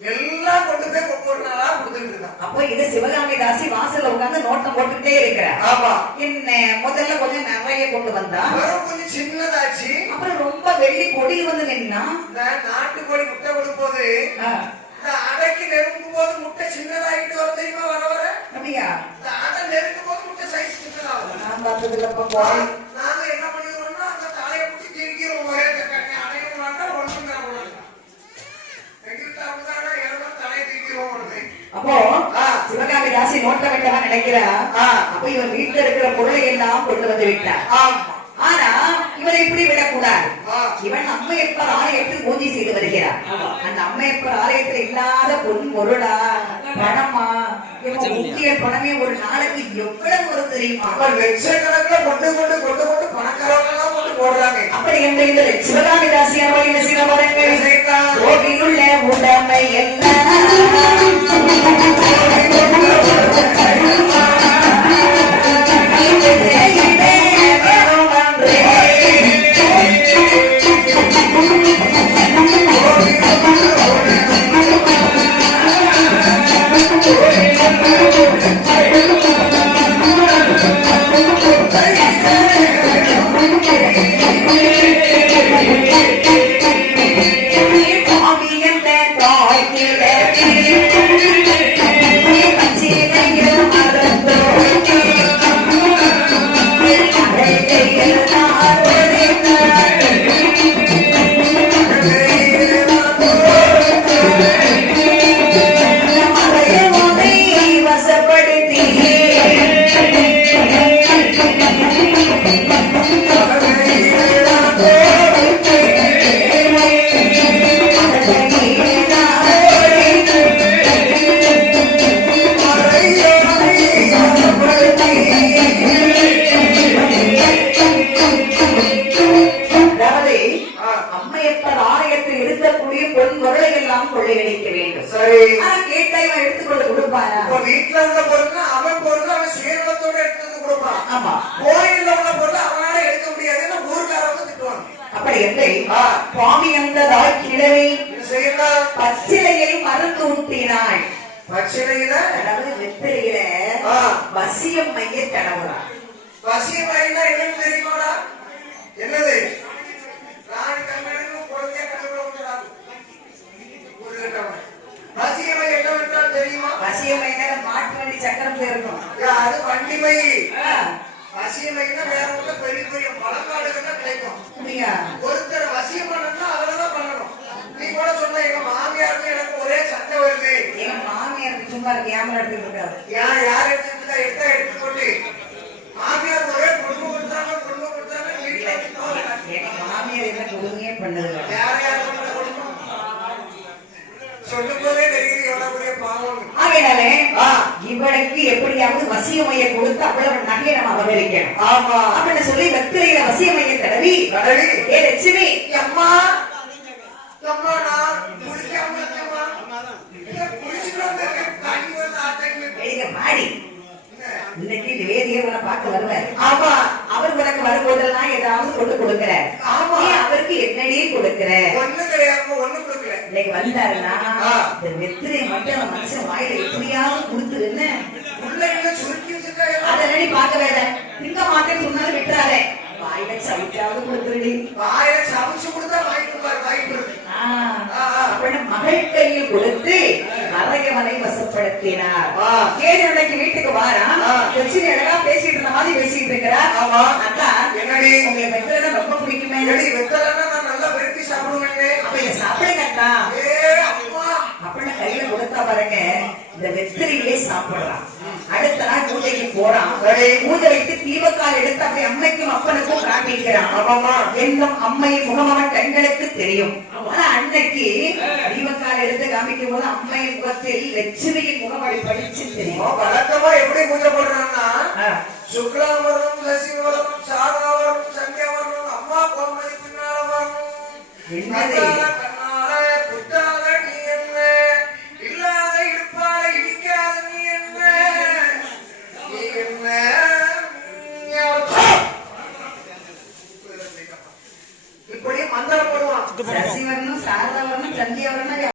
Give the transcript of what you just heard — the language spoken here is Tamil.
எல்லாம் கொண்டு போய் ஒவ்வொரு நாளா கொடுத்துட்டு அப்போ இது சிவகாமி தாசி வாசல்ல உட்கார்ந்து நோட்டம் போட்டுட்டே இருக்கிறார் ஆமா. என்ன முதல்ல கொஞ்சம் நிறைய கொண்டு வந்தா? கொஞ்சம் சின்னதாச்சு. அப்புறம் ரொம்ப வெள்ளி கொடி வந்து நின்னா? நாட்டுக்கோழி முட்டை கொடுப்போது. அடைக்கு நெருங்கும் போது முட்டை சின்னதாகிட்டு வர தெரியுமா வர வர? அப்படியா? அடை நெருங்கும் போது முட்டை சைஸ் சின்னதாகும். நான் பார்த்ததுல அப்ப போய் நாங்க என்ன பண்ணிடுவோம்னா அந்த தலையை பிடிச்சி திருக்கிறோம் ஒரே தக்காணி அடையும் வேண்டாம் ஒன்றும் வேண்டாம் எங்கிட்ட அப்படிதான் இறந்தும் தலையை திருக்கிறோம் உடனே அப்போ ஆ. சிவகாமி தாசி நோட்டம் வைக்கவா நினைக்கிறா? ஆ. அப்ப இவன் வீட்டுல இருக்கிற பொருளை எல்லாம் கொண்டு வந்து விட்டார் ஆமா ஆனா இவனை இப்படி விடக்கூடாது. இவன் அம்மையப்பர் ஆலயத்தில் பூஜை செய்து வருகிறார் அந்த அம்மையப்பர் ஆலயத்தில் இல்லாத பொன் பொருளா பணமா? முக்கிய பணமே ஒரு நாளைக்கு எவ்வளவு வரும் தெரியுமா? லட்சக்கணக்கில் கொண்டு கொண்டு கொண்டு கொண்டு பணக்காரங்க எல்லாம் கொண்டு போடுறாங்க. அப்படி என்ற இந்த சிவகாமி தாசி அவள் என்ன செய்தான். கோவிலுள்ள உடமை எல்லாம் கொள்ளையடிக்க வேண்டும். சரி. ஆனா கேட்டா இவன் எடுத்துக்கொண்டு கொடுப்பாரா? இப்ப வீட்டுல உள்ள பொருள் அவன் பொருள் அவன் சுயநலத்தோட எடுத்து கொடுப்பான். ஆமா. கோயில்ல உள்ள பொருள் அவனால எடுக்க முடியாதுன்னு ஊருக்காரங்க திட்டுவாங்க. அப்படி இல்லை. சுவாமி அந்ததாய் கிழவி பச்சிலையில் மருந்து ஊற்றினாள் பச்சிலையில? அதாவது வெத்திரையில ஆ. வசியம் மைய தடவுறான் பசியமாயினா என்னன்னு தெரியுமாடா? என்னது? வண்டிமை வசியமைன்னா வேற உள்ள பெரிய பெரிய பழங்காடுகள்ல கிடைக்கும். ஒருத்தர் வசியம் பண்ணணும்னா அதுலதான் பண்ணணும். நீ கூட சொன்ன எங்க மாமியாருக்கும் எனக்கு ஒரே சண்டை வருது. எங்க மாமியாருக்கு சும்மா கேமரா எடுத்துட்டு இருக்காரு? யார் யார் எடுத்தா சொல்லும் போதே தெரியுது எவ்வளவு பெரிய பாவம் ஆகையினாலே ஆ. இவனுக்கு எப்படியாவது வசியமைய கொடுத்து அவ்வளவு நகையை நம்ம அபகரிக்கணும் ஆமா அப்படின்னு சொல்லி வெத்திரையில வசியமைய தடவி தடவி. ஏ லட்சுமி அம்மா அம்மா நான் குளிக்காம இருக்கேம்மா இல்ல, குளிச்சுட்டு வந்திருக்கேன். தண்ணி வந்து ஆட்டங்க. வெளியில மாடி இன்னைக்கு வேதியை உன்னை பார்க்க வருவார் ஆமா அவர் உனக்கு வரும்போதெல்லாம் ஏதாவது கொண்டு கொடுக்கிற ஆமா. அவருக்கு என்னடி கொடுக்கிற ஒண்ணு இன்னைக்கு வந்தாருன்னா. இந்த வெத்திரை மட்டும் அந்த மனுஷன் வாயில எப்படியாவது கொடுத்துருன்னு இல்ல சுருக்கி வச்சிருக்காங்க அதை நீ பார்க்க வேற திங்க மாட்டேன்னு சொன்னாலும் விட்டுறாதே. வாயில சவிச்சாவது கொடுத்துருடி. வாயில சமைச்சு கொடுத்தா வாய்ப்பு ஆ. அப்படின்னு மகள் கையில் கொடுத்து மறையவனை வசப்படுத்தினார். ஏழு நாளைக்கு வீட்டுக்கு ஆ. பிரச்சனை அழகா பேசிட்டு இருந்த மாதிரி பேசிட்டு இருக்கிறார். ஆமா. அக்கா என்னடி? உங்களுக்கு வெத்தலை ரொம்ப பிடிக்குமே. எடி வெத்தலைன்னா நான் நல்லா விரும்பி சாப்பிடுவேன்னே அப்ப இதை சாப்பிடுங்க அக்கா ஏ அம்மா அப்படின்னு கையில கொடுத்தா பாருங்க இந்த வெத்திரையிலே சாப்பிடுறான் அடுத்த நாள் பூஜைக்கு போறான். பூஜை வைத்து தீபக்கால் எடுத்து அப்படி அம்மைக்கும் அப்பனுக்கும் காண்பிக்கிறான். ஆமாமா என்னும் அம்மையின் முகமான கண்களுக்கு தெரியும். ஆனா அன்னைக்கு தீபக்கால் எடுத்து காமிக்கும் போது அம்மையின் முகத்தில் லட்சுமியின் முகம் அப்படி படிச்சு தெரியும். வழக்கமா எப்படி பூஜை பண்றாங்கன்னா ஆ. சுக்லாவரம் சசிவரம் சாதாவரம் சந்தியாவரம் அம்மா கோமதி பின்னால வரணும். இப்படி மந்திரம் போடுவான் சசிவரனும் சாரதாவரனும் சந்தியாவரனும்